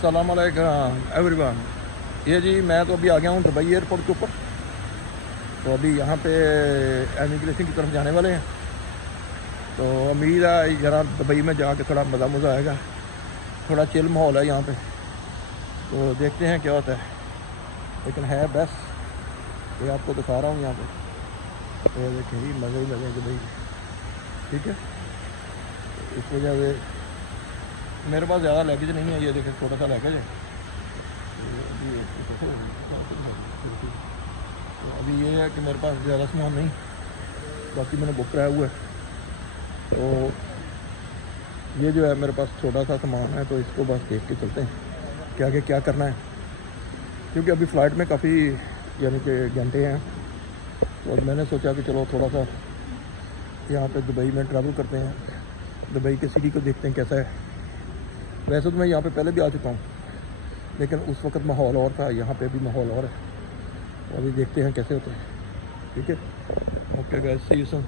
अस्सलाम वालेकुम एवरीवन। ये जी मैं तो अभी आ गया हूँ दुबई एयरपोर्ट के ऊपर। तो अभी यहाँ पे इमिग्रेशन की तरफ जाने वाले हैं। तो उम्मीद है ज़रा दुबई में जाके थोड़ा मज़ा आएगा, थोड़ा चिल माहौल है यहाँ पे। तो देखते हैं क्या होता है, लेकिन है बेस्ट। ये आपको दिखा रहा हूँ यहाँ पे। तो देखें जी मज़े ही मज़े दुबई, ठीक है। इस वजह से मेरे पास ज़्यादा लगेज नहीं है। ये देखें छोटा सा लगेज है। तो अभी ये है कि मेरे पास ज़्यादा सामान नहीं, बाकी मैंने बुक कराया हुआ है। तो ये जो है मेरे पास छोटा सा सामान है, तो इसको बस देख के चलते हैं कि आगे क्या करना है, क्योंकि अभी फ़्लाइट में काफ़ी यानी कि घंटे हैं। और मैंने सोचा कि चलो थोड़ा सा यहाँ पे दुबई में ट्रैवल करते हैं, दुबई के सिटी को देखते हैं कैसा है। वैसे तो मैं यहाँ पे पहले भी आ चुका हूँ, लेकिन उस वक्त माहौल और था, यहाँ पे भी माहौल और है। तो अभी देखते हैं कैसे होता है, ठीक है। Okay guys, see you soon.